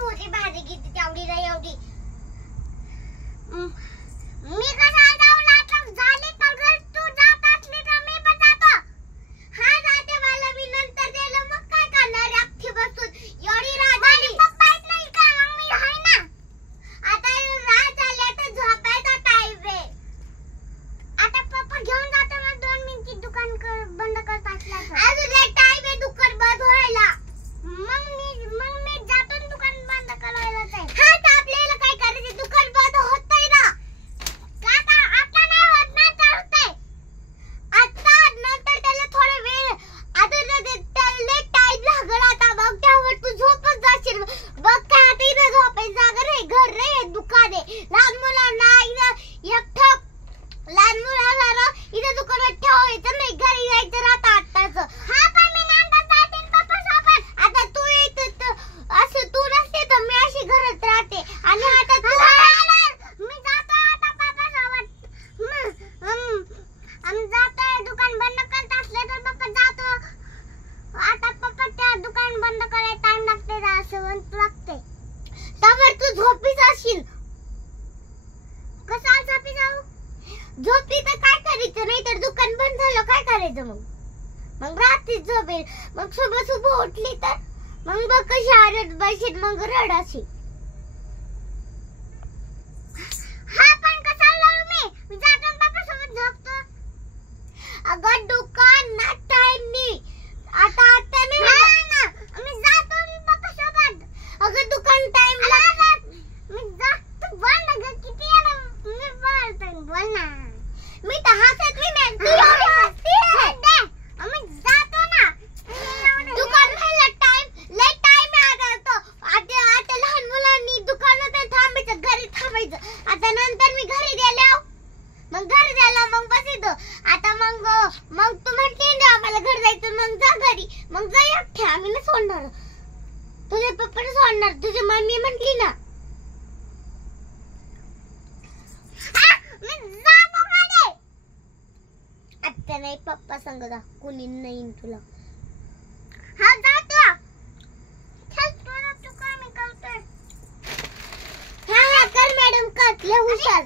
होती भाजी किती तेवढी नाही एवढी मी कसा जाऊ लाटलं झाली तर घर तू जात असली तर मी पण जातो हा जाते मला मी नंतर दिलं मग काय करणार अख्खी बसून एवढी राजाली पप्पा येत नाही का मग मी आहे ना आता रात झाली तर झोपायचा टाइम आहे आता पप्पा घेऊन जातो मग 2 मिनिट दुकान बंद करत असल्याचं अजून लय टाइम आहे दुकान बंद व्हायला मग मी जातो दुकान बंद करायला जाईल हा तर आपल्याला काय करायचं दुकान बंद होतंय ना काका आता नाही होत ना चालतंय आता नंतर त्याला थोडा वेळ आता त्याला टाइम लागल आता मग त्यावर तू झोपच जाशील बघ काय आता इथं झोपायची जागा रे घर रे दुकान आहे लहान मुलांना एकटं लहान मुलाला इथं दुकानात ठेवायचं नाही घरी जायचं राहतं आत्ताचं हा पण मी नंतर जाते पप्पा सोबत आता तू येत असं तू नसते तर मी अशी घरात राहते आणि आता तू मी जातो आता पप्पा सोबत आम्ही जातोय दुकान बंद करत असले तर पप्पा जातो आता पप्पा त्या दुकान बंद करायला टाइम लागते असं लागते त्यावर तू झोपीच असशील कसं झोपी जाऊ झोपली तर काय करायचं नाही तर दुकान बंद झालं काय करायचं मग रात्रीच झोपेल मग सुबह उठली तर मग बघ कशी आरत बसेल मग रडाशी हा पण कशाला मी जातो पप्पा सोबत झोपतो अगं दुकान ना टाइम नाही आता नाही ना मी जातो पप्पा सोबत अगं दुकान टाइम लागला मी जातो बोल ना ग किती आला मी बोल ना मी तर हसत मी नाही तू एवढी हसती आहे मी जातो ना दुकान व्हायला लय टाइम आहे तो आता लहान मुलांनी दुकानात थांबायचं घरी थांबायचं आता नंतर मी घरी गेलो मग बसायचो आता मग तू म्हटली ना मला घरी जायचं मग जा घरी मग जा एकट्या आम्ही ना सोडणार तुझ्या पप्पाला सोडणार तुझी मम्मी म्हटली ना आता नाही पप्पा सांग जा कोणी नाही तुला हा जातो चल तू काम करतोय हा कर मॅडम कर लय हुशार